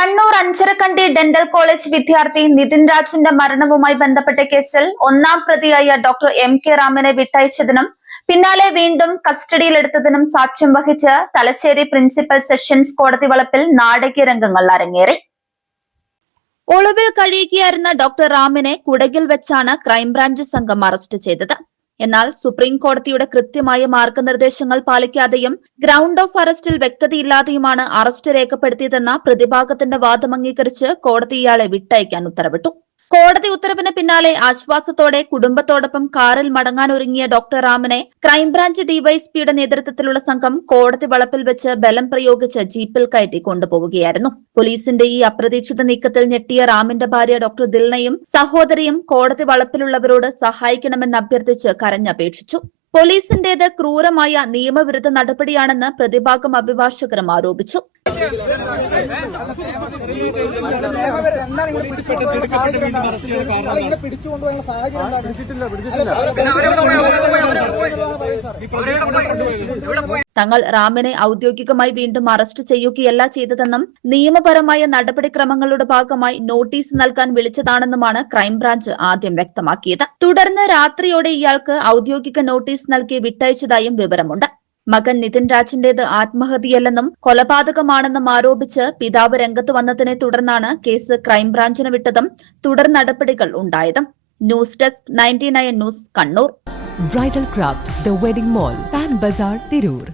Kannur Anjarakandy dental college വിദ്യാർത്ഥി നിതിൻ രാജിന്റെ മരണവുമായി ബന്ധപ്പെട്ട കേസിൽ ഒന്നാം പ്രതിയായ ഡോക്ടർ എം.കെ. റാമിനെ വിട്ടയച്ചതിനും പിന്നാലെ വീണ്ടും കസ്റ്റഡിയിലെടുത്തതിനും സാക്ഷ്യം വഹിച്ച് തലശ്ശേരി പ്രിൻസിപ്പൽ സെഷൻസ് കോടതി വളപ്പിൽ നാടകീയ രംഗങ്ങൾ അരങ്ങേറി. ഒളിവിൽ കഴിയുകയായിരുന്ന ഡോക്ടർ റാമിനെ കുടകിൽ വെച്ചാണ് ക്രൈംബ്രാഞ്ച് സംഘം അറസ്റ്റ് ചെയ്തത്. എന്നാൽ സുപ്രീം കോടതിയുടെ കൃത്യമായ മാർഗനിർദ്ദേശങ്ങൾ പാലിക്കാതെയും ഗ്രൗണ്ട് ഓഫ് അറസ്റ്റിൽ വ്യക്തതയില്ലാതെയുമാണ് അറസ്റ്റ് രേഖപ്പെടുത്തിയതെന്ന പ്രതിഭാഗത്തിന്റെ വാദം അംഗീകരിച്ച് കോടതി ഇയാളെ വിട്ടയക്കാൻ ഉത്തരവിട്ടു. കോടതി ഉത്തരവിന് പിന്നാലെ ആശ്വാസത്തോടെ കുടുംബത്തോടൊപ്പം കാറിൽ മടങ്ങാനൊരുങ്ങിയ ഡോക്ടർ റാമിനെ ക്രൈംബ്രാഞ്ച് ഡിവൈഎസ്പിയുടെ നേതൃത്വത്തിലുള്ള സംഘം കോടതി വളപ്പിൽ വെച്ച് ബലം പ്രയോഗിച്ച് ജീപ്പിൽ കയറ്റി കൊണ്ടുപോവുകയായിരുന്നു. പോലീസിന്റെ ഈ അപ്രതീക്ഷിത നീക്കത്തിൽ ഞെട്ടിയ റാമിന്റെ ഭാര്യ ഡോക്ടർ ദിൽനയും സഹോദരിയും കോടതി വളപ്പിലുള്ളവരോട് സഹായിക്കണമെന്ന് അഭ്യർത്ഥിച്ച് കരഞ്ഞപേക്ഷിച്ചു. പോലീസിന്റേത് ക്രൂരമായ നിയമവിരുദ്ധ നടപടിയാണെന്ന് പ്രതിഭാഗം അഭിഭാഷകരും ആരോപിച്ചു. തങ്ങൾ റാമിനെ ഔദ്യോഗികമായി വീണ്ടും അറസ്റ്റ് ചെയ്യുകയല്ല ചെയ്തതെന്നും നിയമപരമായ നടപടിക്രമങ്ങളുടെ ഭാഗമായി നോട്ടീസ് നൽകാൻ വിളിച്ചതാണെന്നുമാണ് ക്രൈംബ്രാഞ്ച് ആദ്യം വ്യക്തമാക്കിയത്. തുടർന്ന് രാത്രിയോടെ ഇയാൾക്ക് ഔദ്യോഗിക നോട്ടീസ് നൽകി വിട്ടയച്ചതായും വിവരമുണ്ട്. മകൻ നിതിൻ രാജിന്റേത് ആത്മഹത്യയല്ലെന്നും കൊലപാതകമാണെന്നും ആരോപിച്ച് പിതാവ് രംഗത്ത് വന്നതിനെ തുടർന്നാണ് കേസ് ക്രൈംബ്രാഞ്ചിന് വിട്ടതും തുടർ നടപടികൾ ഉണ്ടായതും. News desk 99 news, Kannur. Bridal craft, the wedding mall, Pan Bazaar, Tirur.